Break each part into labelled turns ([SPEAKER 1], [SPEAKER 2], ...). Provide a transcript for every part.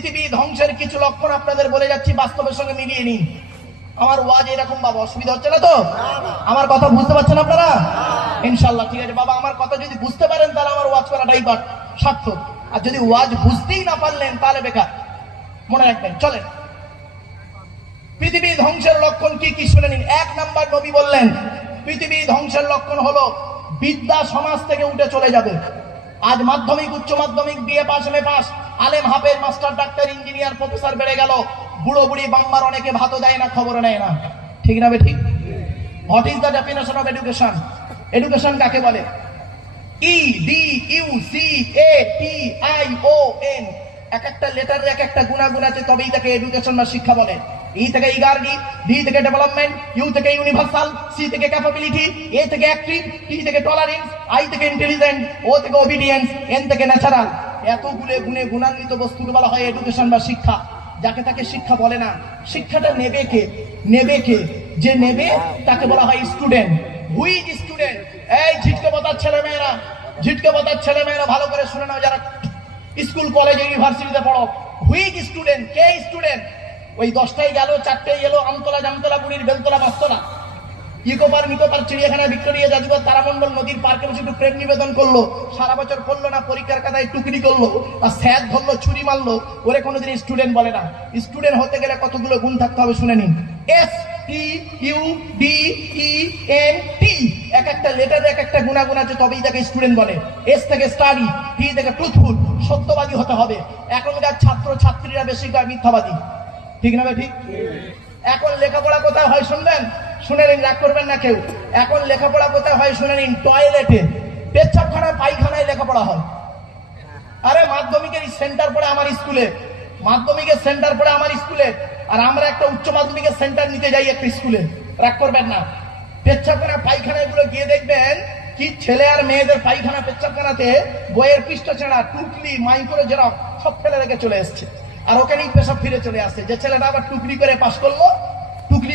[SPEAKER 1] পৃথিবী ধ্বংসের কিছু লক্ষণ আপনাদের বলে যাচ্ছি, বাস্তবের সঙ্গে মিলিয়ে নিন। আমার ওয়াজ এরকম বাবা, অসুবিধা হচ্ছে না তো? আমার কথা বুঝতে পারছেন আপনারা? ইনশাল্লাহ ঠিক আছে। বাবা, আমার কথা যদি বুঝতে পারেন, তাহলে আমার ওয়াজ করাটাই বাট সার্থক। আর যদি ওয়াজ বুঝতেই না পারলেন, তাহলে বেকার। মনে রাখবেন, চলেন। পৃথিবী ধ্বংসের লক্ষণ কি কি শুনে নিন। এক নাম্বার নবী বললেন, পৃথিবী ধ্বংসের লক্ষণ হলো, বিদ্যা সমাজ থেকে উঠে চলে যাবে। আজ মাধ্যমিক, উচ্চ মাধ্যমিক, বিএ পাস এম পাস আলেম হাফেজ, মাস্টার ডাক্তার, ইঞ্জিনিয়ার, প্রফেসর বেড়ে গেল। বুড়ো বুড়ি বাম্মার অনেকে ভাতও দেয় না খবর নেয় না। ঠিক না ঠিক? What is the definition of education education কাকে বলে? E D U C A T I O N এক একটা লেটারের এক একটা গুণাগুণ আছে, তবেই তাকে এডুকেশন বা শিক্ষা বলে। ই থেকে ইগার্ডি ডি থেকে ডেভেলপমেন্ট ইউ থেকে ইউনিভার্সাল সি থেকে ক্যাপাবিলিটি এ থেকে অ্যাক্টিভ টি থেকে টলারেন্স আই থেকে ইন্টেলিজেন্ট ও থেকে ওবিডিয়েন্স এন থেকে ন্যাচারাল এতগুলো গুণে গুণান্বিত বস্তুকে বলা হয় এডুকেশন বা শিক্ষা। যাকে তাকে শিক্ষা বলে না। শিক্ষাটা নেবে কে? নেবে কে? যে নেবে, তাকে বলা হয় স্টুডেন্ট হুইজ স্টুডেন্ট এই ঝিটকে বতার ছেলে মেয়েরা ঝিটকে বতার ছেলে মেয়েরা ভালো করে শুনে নাও যারা স্কুল কলেজ ইউনিভার্সিটিতে পড়ো। হুইজ স্টুডেন্ট কে স্টুডেন্ট ওই দশটায় গেল, চারটায় গেল আমতলা জামতলা বুড়ির বেলতলা বাস্তলা ইকো পার্ক পার্ক চিড়িয়াখানা ভিক্টোরিয়া জাদুঘর তারামণ্ডল নদীর পার্কে বসে একটু প্রেম নিবেদন করল। সারা বছর পড়ল না, পরীক্ষার কাদায় টুকরি করল। আর স্যাদ ধরলো, ছুরি মারলো। ওরে কোনোদিন স্টুডেন্ট বলে না। স্টুডেন্ট হতে গেলে কতগুলো গুণ থাকতে হবে শুনে নিন। S T, U, D, E N T. এক একটা লেটারে এক একটা গুণাগুণ আছে, তবেই তাকে স্টুডেন্ট বলে। এস থেকে স্টাডি, টি থেকে ট্রুথফুল সত্যবাদী হতে হবে। এখনকার ছাত্র ছাত্রীরা বেশিরভাগ মিথ্যাবাদী। ঠিক না ভাই, ঠিক? এখন লেখাপড়া কোথায় হয় শুনবেন? শুনে নিন, রাগ করবেন না কেউ। এখন লেখাপড়া কোথায় হয় শুনে নিন টয়লেটে পেচ্ছাপখানায় পায়খানায় লেখাপড়া হয়। আরে মাধ্যমিকের সেন্টার পড়ে আমার স্কুলে। মাধ্যমিকের সেন্টার পড়ে আমার স্কুলে। আর আমরা একটা উচ্চ মাধ্যমিকের সেন্টার নিতে যাই একটা স্কুলে। রাগ করবেন না। পেচ্ছাপখানা পায়খানা গুলো গিয়ে দেখবেন কি ছেলে আর মেয়েদের পায়খানা পেচ্ছাপখানাতে, বইয়ের পৃষ্ঠ ছেঁড়া, টুকলি মাই করে যেরা সব ফেলে রেখে চলে এসছে। আর ওখানেই পেশাব ফিরে চলে আসছে। যে ছেলেটা আবার টুকরি করে পাশ করল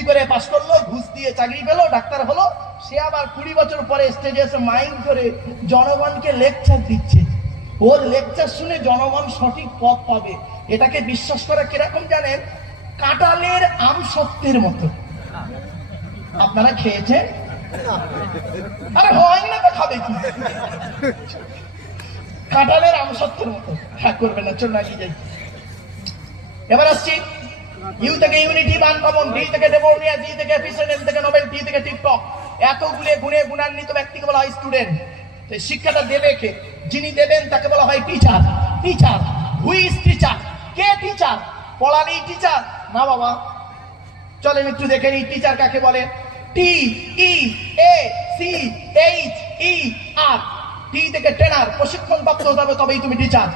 [SPEAKER 1] করে পাশ করল, ঘুষ দিয়ে চাকরি পেল, ডাক্তার হলো। সে আবার কুড়ি বছর পরে স্টেজে এসে মাইন্ড করে জনগণকে লেকচার দিচ্ছে। ওর লেকচার শুনে জনগণ সঠিক পথ পাবে। এটাকে বিশ্বাস করা কীরকম জানেন? কাঁটালের আম সত্যের মতো। আপনারা খেয়েছেন? আরে হয় না তো খাবে কি? কাঁটালের আম সত্যের মতো। হ্যাঁ করবেন না চল না যাই। এবার আসছি ইউ থেকে ইউনিটি মান কমন ডি থেকে ডেমোনিয়া জি থেকে এফিসিয়েন্ট এম থেকে নোবেল, টি থেকে টিকটক। গুণে গুণান্বিত ব্যক্তিকে বলা হয় স্টুডেন্ট শিক্ষাটা দেবে কে? যিনি দেবেন তাকে বলা হয় টিচার টিচার টিচার কে টিচার টিচার না বাবা। চলেন একটু দেখে নিই টিচার কাকে বলে? টি ই এ সি এইচ ই আর টি থেকে ট্রেনার প্রশিক্ষণ প্রাপ্ত হতে হবে, তবেই তুমি টিচার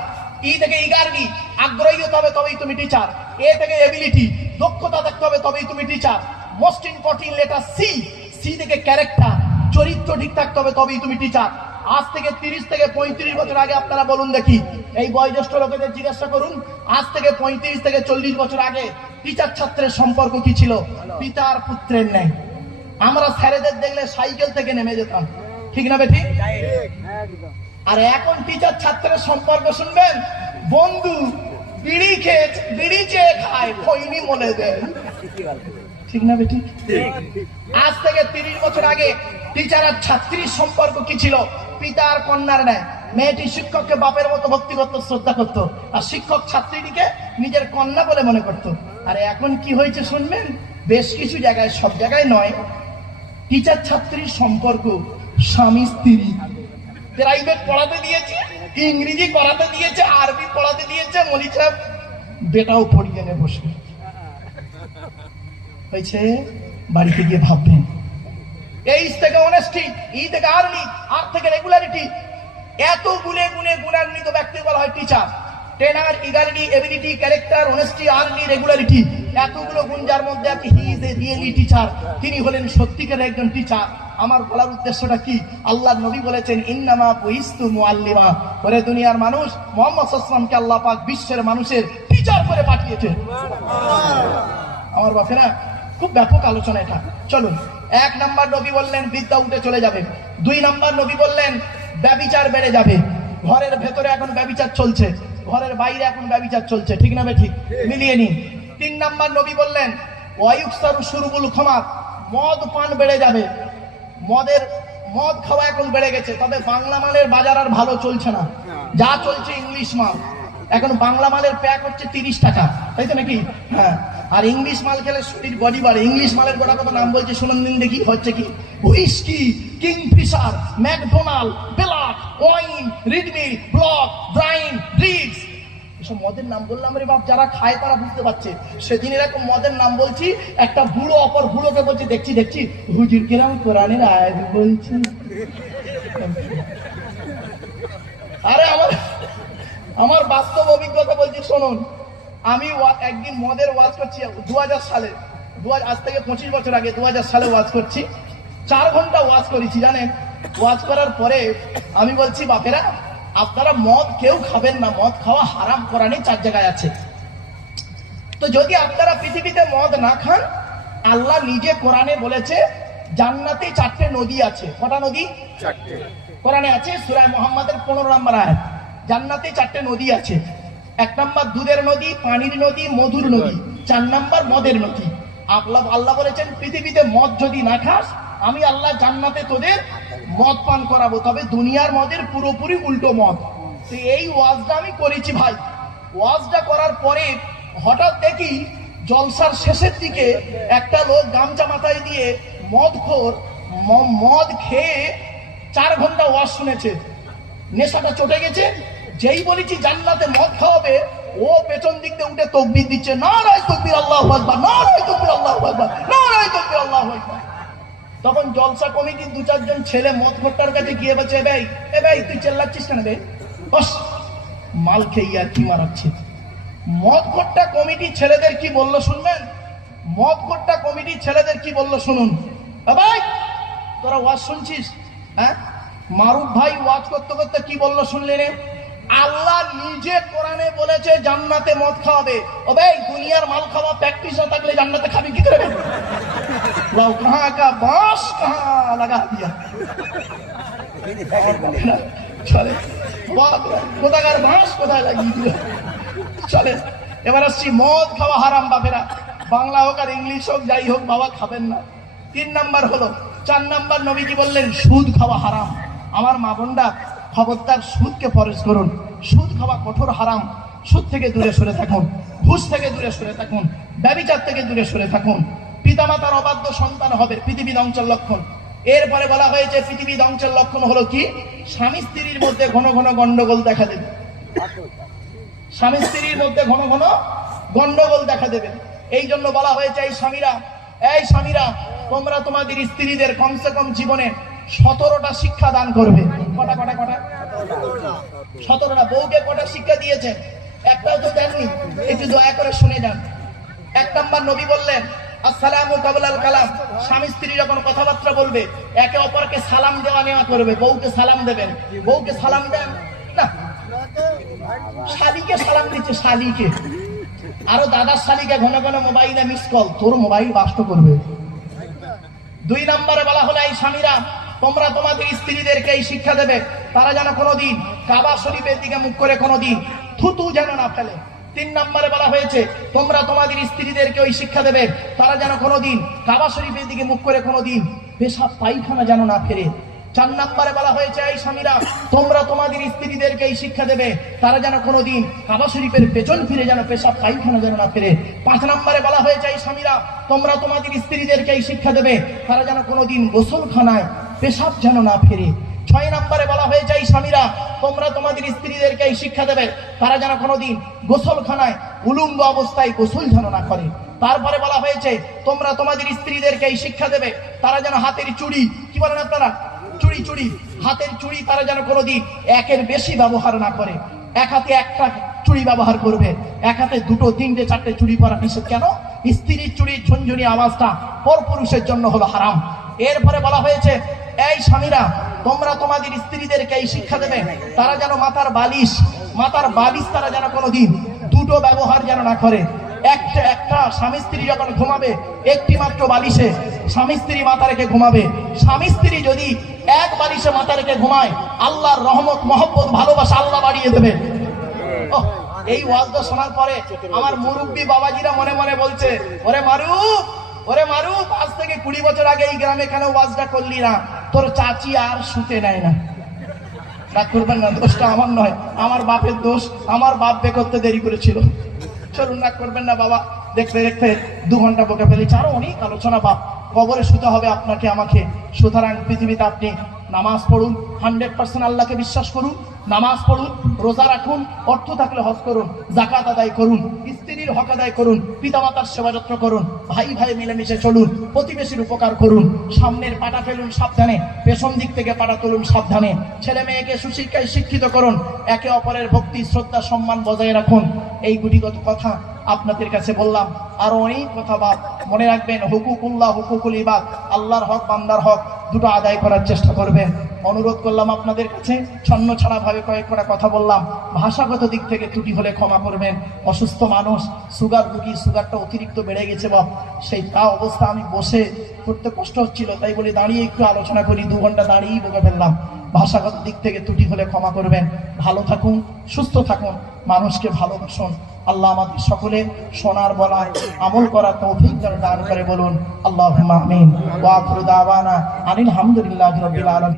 [SPEAKER 1] ই থেকে ইগারগি আগ্রহী হতে হবে তবেই তুমি টিচার এ থেকে এবিলিটি দক্ষতা থাকতে হবে তবেই তুমি teacher most important letter C C থেকে ক্যারেক্টার চরিত্র ঠিক থাকতে হবে তবেই তুমি টিচার আজ থেকে তিরিশ থেকে পঁয়ত্রিশ বছর আগে আপনারা বলুন দেখি এই বয়োজ্যেষ্ঠ লোকেদের জিজ্ঞাসা করুন আজ থেকে পঁয়ত্রিশ থেকে চল্লিশ বছর আগে টিচার ছাত্রের সম্পর্ক কি ছিল? পিতার পুত্রের নেই। আমরা স্যারেদের দেখলে সাইকেল থেকে নেমে যেতাম। ঠিক না বেঠিক আর এখন টিচার ছাত্রের সম্পর্ক শুনবেন? বন্ধু, বিড়ি খেয়ে, বিড়ি চেয়ে খায়, খৈনি মনে দেয়। ঠিক না বেটি? আজ থেকে তিরিশ বছর আগে টিচার আর ছাত্রীর সম্পর্ক কি ছিল? পিতা আর কন্যার নেয় মেয়েটি শিক্ষককে বাপের মতো ভক্তি করত, শ্রদ্ধা করত। আর শিক্ষক ছাত্রীটিকে নিজের কন্যা বলে মনে করত। আর এখন কি হয়েছে শুনবেন? বেশ কিছু জায়গায়, সব জায়গায় নয়। টিচার ছাত্রীর সম্পর্ক স্বামী স্ত্রী প্রাইভেট পড়াতে দিয়েছে, ইংরেজি পড়াতে দিয়েছে, আরবি পড়াতে দিয়েছে মলি সাহেব বেটাও পড়িয়ে নে বসে হয়েছে? বাড়িতে গিয়ে ভাববেন। এইচ থেকে অনেস্টি ই থেকে আর্নি আর থেকে রেগুলারিটি এত গুণে গুণে গুণান্বিত ব্যক্তি বলা হয় টিচার ট্রেনার ইগারিটি এবিলিটি ক্যারেক্টার অনেস্টি আর্নি রেগুলারিটি এতগুলো গুণ যার মধ্যে আছে he is a really teacher তিনি হলেন সত্যিকারের একজন টিচার আমার বলার উদ্দেশ্যটা কি? আল্লাহ নবী বলেছেন ইন্নামা পুইস্তু মুআল্লিমা। ওরে দুনিয়ার মানুষ মোহাম্মদ সাল্লামকে আল্লাহ পাক বিশ্বের মানুষের টিচার করে পাঠিয়েছে আমার বাপেরা খুব ব্যাপক আলোচনা এটা। চলুন এক নাম্বার নবী বললেন বিদ্যা উঠে চলে যাবে। দুই নাম্বার নবী বললেন ব্যবিচার বেড়ে যাবে। ঘরের ভেতরে এখন ব্যবিচার চলছে। ঘরের বাইরে এখন ব্যবচার চলছে। ঠিক না ঠিক? মিলিয়ে নিন। তিন নাম্বার নবী বললেন ওয়ায়ুকসারু সুরবুল ক্ষমাত মদ পান বেড়ে যাবে। মদের, মদ খাওয়া এখন বেড়ে গেছে, তবে বাংলা মালের বাজার আর ভালো চলছে না। যা চলছে ইংলিশ মাল। এখন বাংলা মালের প্যাক হচ্ছে তিরিশ টাকা, তাই তো নাকি? হ্যাঁ। আর ইংলিশ মাল খেলে শরীর বডি বাড়ে। ইংলিশ মালের গোটা কত নাম বলছে, শুনুন দিন দেখি, হচ্ছে কি? Whisky, Kingfisher, McDonald, black, wine, Redmi, block, ব্রাইন ব্রিডস এসব মদের নাম বললাম রে বাপ, যারা খায় তারা বুঝতে পারছে। সেদিন এরকম মদের নাম বলছি, একটা বুড়ো অপর বুড়োকে বলছি, দেখছি দেখছি, হুজুর কিরাম কোরআনের আয়াত বলছি। আরে আমার আমার বাস্তব অভিজ্ঞতা বলছি, শুনুন। আমি একদিন মদের ওয়াজ করছি দু হাজার সালে দু আজ থেকে পঁচিশ বছর আগে দু হাজার সালে ওয়াজ করছি। চার ঘণ্টা ওয়াজ করেছি, জানেন? ওয়াজ করার পরে আমি বলছি, বাপেরা আপনারা মদ কেউ খাবেন না মদ খাওয়া হারাম করানি চার জায়গায় আছে। তো যদি আপনারা পৃথিবীতে মদ না খান আল্লাহ নিজে কোরআনে বলেছে জান্নাতে চারটে নদী আছে। কটা নদী?
[SPEAKER 2] চারটে।
[SPEAKER 1] কোরআনে আছে সুরায় মোহাম্মদের পনেরো নম্বর আয়াত। জান্নাতে চারটে নদী আছে। এক নম্বর দুধের নদী পানির নদী মধুর নদী। চার নম্বর মদের নদী। আল্লাহ আল্লাহ বলেছেন পৃথিবীতে মদ যদি না খাস আমি আল্লাহ জান্নাতে তোদের মদ পান করাবো, তবে দুনিয়ার মদের পুরোপুরি উল্টো মদ। এই ওয়াজটা আমি করেছি ভাই। ওয়াজটা করার পরে হঠাৎ দেখি জলসার শেষের দিকে একটা লোক গামছা মাথায় দিয়ে মদ খোর মদ খেয়ে চার ঘণ্টা ওয়াজ শুনেছে। নেশাটা চটে গেছে। যেই বলেছি জান্নাতে মদ খাওয়াবে, ও পেছন দিক দিয়ে উঠে তকবির দিচ্ছে না রায় তকবির আল্লাহ আকবার না রায় তকবির আল্লাহ আকবার না রায় তকবির আল্লাহ আকবার। তখন জলসা কমিটির দু চারজন ছেলে মদ ঘট্টার কাছে গিয়ে বলছে, "এ ভাই এ ভাই, তুই চেল্লাচ্ছিস কেন বে বস, মাল খেয়ে আর কি মারাচ্ছে? মদ ঘট্টা কমিটির ছেলেদের কি বলল শুনবেন? মদ ঘট্টা কমিটির ছেলেদের কি বলল শুনুন? ভাই, তোরা ওয়াজ শুনছিস? হ্যাঁ? মারুফ ভাই ওয়াজ করতে করতে কি বলল শুনলি রে? আল্লাহ নিজে কোরআনে বলেছে, জান্নাতে মদ খাওয়াবে। ও ভাই দুনিয়ার মাল খাওয়া প্র্যাকটিস না থাকলে জান্নাতে খাবি, কি করে? বে? লাউ কাহা, কা বাস, কাহা লাগা দিয়া। চলে কোথাকার বাঁশ কোথায় লাগিয়ে দিল? চলে, এবার আসছি, মদ খাওয়া হারাম বাপেরা। বাংলা হোক আর ইংলিশ হোক, যাই হোক, বাবা খাবেন না। তিন নাম্বার হলো, চার নাম্বার নবীজি বললেন, সুদ খাওয়া হারাম। আমার মা বোনরা খবরদার সুদকে ফরেজ করুন। সুদ খাওয়া কঠোর হারাম। সুদ থেকে দূরে সরে থাকুন। ঘুষ থেকে দূরে সরে থাকুন। ব্যবিচার থেকে দূরে সরে থাকুন। পিতামাতার অবাধ্য সন্তান হবে পৃথিবী ধ্বংসের লক্ষণ। এরপরে বলা হয়েছে, পৃথিবী ধ্বংসের লক্ষণ হলো কি? স্বামী স্ত্রীর মধ্যে ঘন ঘন গন্ডগোল দেখা দেবে। স্বামী স্ত্রীর মধ্যে ঘন ঘন গন্ডগোল দেখা দেবে। এই জন্য বলা হয়েছে, এই স্বামীরা এই স্বামীরা, তোমরা তোমাদের স্ত্রীদের কমসে কম জীবনে সতেরোটা শিক্ষা দান করবে। কটা কটা কটা? সতেরোটা বউকে কটা শিক্ষা দিয়েছেন? একটাও তো একটু দয়া করে শুনে যান। এক নম্বর নবী বললেন সালাম দিচ্ছে আরও দাদার শালিকে ঘন ঘন মোবাইলে মিস কল তোর মোবাইল বাস্ট করবে। দুই নম্বরে বলা হলো, এই স্বামীরা তোমরা তোমাদের স্ত্রীদেরকে এই শিক্ষা দেবে। তারা যেন কোনোদিন কাবা শরীফের দিকে মুখ করে কোনোদিন থুতু যেন না ফেলে। তিন নম্বরে বলা হয়েছে, তোমরা তোমাদের স্ত্রীদেরকে ওই শিক্ষা দেবে। তারা যেন কোনোদিন কাবা শরীফের দিকে মুখ করে কোনোদিন পেশাব পায়খানা যেন না ফেরে চার নম্বরে বলা হয়েছে, এই স্বামীরা, তোমরা তোমাদের স্ত্রীদেরকে এই শিক্ষা দেবে। তারা যেন কোনোদিন কাবা শরীফের পেছন ফিরে যেন পেশাব পায়খানা যেন না ফেরে পাঁচ নম্বরে বলা হয়েছে, এই স্বামীরা, তোমরা তোমাদের স্ত্রীদেরকে এই শিক্ষা দেবে। তারা যেন কোনোদিন গোসলখানায় পেশাব যেন না ফেরে। ছয় নম্বরে বলা হয়েছে এই স্বামীরা, তোমরা তোমাদের স্ত্রীদেরকে এই শিক্ষা দেবে। তারা যেন কোনোদিন গোসলখানায় উলুঙ্গ অবস্থায় গোসল যেন না করে। তারপরে বলা হয়েছে, তোমরা তোমাদের স্ত্রীদেরকে এই শিক্ষা দেবে। তারা যেন হাতের চুড়ি, কি বলেন আপনারা? চুড়ি চুড়ি। হাতের চুড়ি তারা যেন কোনোদিন একের বেশি ব্যবহার না করে। এক হাতে একটা চুড়ি ব্যবহার করবে। এক হাতে দুটো, তিনটে, চারটে চুড়ি পরা নিষেধ কেন? স্ত্রীর চুড়ির ঝুনঝুনি আওয়াজটা পর পুরুষের জন্য হলো হারাম। এরপরে বলা হয়েছে এই স্বামীরা, তোমরা তোমাদের স্ত্রীদেরকে এই শিক্ষা দেবে, তারা যেন মাথার বালিশ মাথার বালিশ তারা যেন কোনোদিন দুটো ব্যবহার যেন না করে। একটা একটা স্বামী স্ত্রী যখন ঘুমাবে, একটি মাত্র বালিশে স্বামী স্ত্রী মাথা রেখে ঘুমাবে। স্বামী স্ত্রী যদি এক বালিশে মাথা রেখে ঘুমায়, আল্লাহর রহমত, মহব্বত, ভালোবাসা আল্লাহ বাড়িয়ে দেবে। এই ওয়াজটা শোনার পরে আমার মুরব্বী বাবাজিরা মনে মনে বলছে, ওরে মারুফ ওরে মারুফ আজ থেকে কুড়ি বছর আগে এই গ্রামে কেন ওয়াজটা করলি না? তোর চাচি আর শুতে নেয় না। রাগ করবেন না, দোষটা আমার নয়, আমার বাপের দোষ, আমার বাপ বে করতে দেরি করেছিল। চলুন রাগ করবেন না বাবা। দেখতে দেখতে দু ঘণ্টা বকে ফেলেছি। আরও অনেক আলোচনা বাপ। কবরে শুতে হবে আপনাকে, আমাকে। সুতরাং পৃথিবীতে আপনি নামাজ পড়ুন হান্ড্রেড পার্সেন্ট আল্লাহকে বিশ্বাস করুন নামাজ পড়ুন, রোজা রাখুন, অর্থ থাকলে হজ করুন জাকাত আদায় করুন, স্ত্রীর হক আদায় করুন, পিতামাতার সেবা যত্ন করুন, ভাই ভাই মিলেমিশে চলুন, প্রতিবেশীর উপকার করুন, সামনের পাটা ফেলুন সাবধানে, পেছন দিক থেকে পাটা তুলুন সাবধানে, ছেলে মেয়েকে সুশিক্ষায় শিক্ষিত করুন, একে অপরের ভক্তি, শ্রদ্ধা, সম্মান বজায় রাখুন, এই গুটিগত কথা আপনাদের কাছে বললাম, আরও অনেক কথা বাপ মনে রাখবেন, হুকুকুল্লাহ, হুকুকুল ইবাদ, আল্লাহর হক, বান্দার হক, দুটো আদায় করার চেষ্টা করবেন। অনুরোধ করলাম আপনাদের কাছে। ছন্ন ছাড়া ভাবে কয়েক কটা কথা বললাম। ভাষাগত দিক থেকে ত্রুটি হলে ক্ষমা করবেন। অসুস্থ মানুষ, সুগার রুগী, সুগারটা অতিরিক্ত বেড়ে গেছে বাপ। সেই তা অবস্থা আমি বসে করতে কষ্ট হচ্ছিল, তাই বলে দাঁড়িয়ে একটু আলোচনা করি, দু ঘণ্টা দাঁড়িয়েই বকে ফেললাম। ভাষাগত দিক থেকে ত্রুটি হলে ক্ষমা করবেন। ভালো থাকুন, সুস্থ থাকুন, মানুষকে ভালোবাসুন। আল্লাহ আমাদের সকলে সোনার বলায় আমল করার তৌফিক যেন দান করে বলুন। আল্লাহ আমিন। ওয়া আখিরু দাওয়ানা আনিল হামদুলিল্লাহি আলামিন।